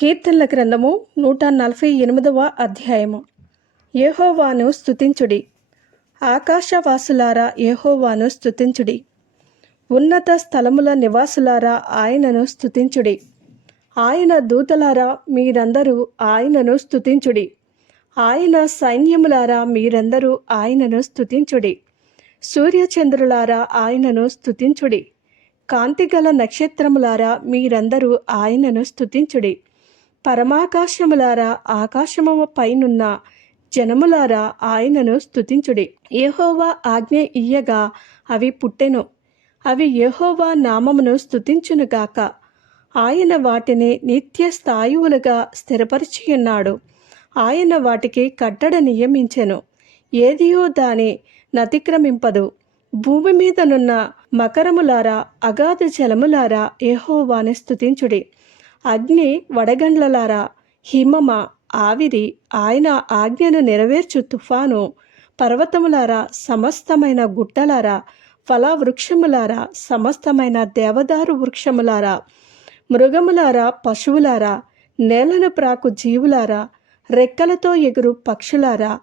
కీర్తనల గ్రంథము నూట నలభై ఎనిమిదవ అధ్యాయము. ఏహోవాను స్థుతించుడి ఆకాశవాసులారా యెహోవాను స్థుతించుడి ఉన్నత స్థలముల నివాసులారా ఆయనను స్థుతించుడి ఆయన దూతలారా మీరందరూ ఆయనను స్థుతించుడి ఆయన సైన్యములారా మీరందరూ ఆయనను స్థుతించుడి సూర్యచంద్రులారా ఆయనను స్థుతించుడి కాంతిగల నక్షత్రములారా మీరందరూ ఆయనను స్థుతించుడి పరమాకాశములారా ఆకాశము పైనున్న జనములారా ఆయనను స్తుతించుడి. యెహోవా ఆజ్ఞ ఇయ్యగా అవి పుట్టెను. అవి ఏహోవా నామమును స్థుతించునుగాక ఆయన వాటిని నిత్య స్థాయువులుగా స్థిరపరిచియున్నాడు. ఆయన వాటికి కట్టడ నియమించెను. ఏదియో దాని నతిక్రమింపదు. భూమి మీదనున్న మకరములారా అగాధ జలములారా ఏహోవాని స్థుతించుడి అగ్ని వడగండ్లలారా. హిమమ ఆవిరి ఆయన ఆజ్ఞను నెరవేర్చు తుఫాను. పర్వతములారా సమస్తమైన గుట్టలారా. ఫలవృక్షములారా సమస్తమైన దేవదారు వృక్షములారా. మృగములారా పశువులారా. నేలను ప్రాకు జీవులారా. రెక్కలతో ఎగురు పక్షులారా.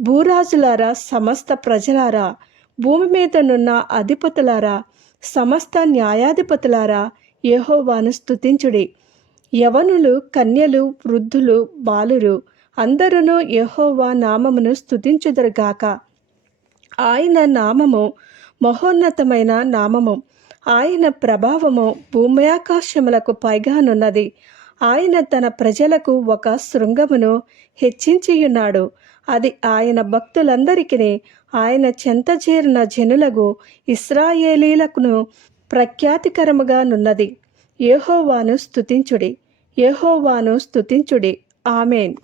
భూరాజులారా సమస్త ప్రజలారా. భూమి మీదనున్న అధిపతులారా. సమస్త న్యాయాధిపతులారా. యహోవాను స్తుతించుడి. యవనులు కన్యలు వృద్ధులు బాలురు అందరూ యహోవా నామమును స్థుతించుదరుగాక ఆయన నామము మహోన్నతమైన నామము. ఆయన ప్రభావము భూమ్యాకాశములకు పైగానున్నది. ఆయన తన ప్రజలకు ఒక శృంగమును హెచ్చించియున్నాడు. అది ఆయన భక్తులందరికీ ఆయన చెంతచేరిన జనులకు ఇస్రాయేలీలకును ప్రఖ్యాతికరముగా నున్నది యహోవాను స్థుతించుడి యెహోవాను స్తుతించుడి. ఆమెన్.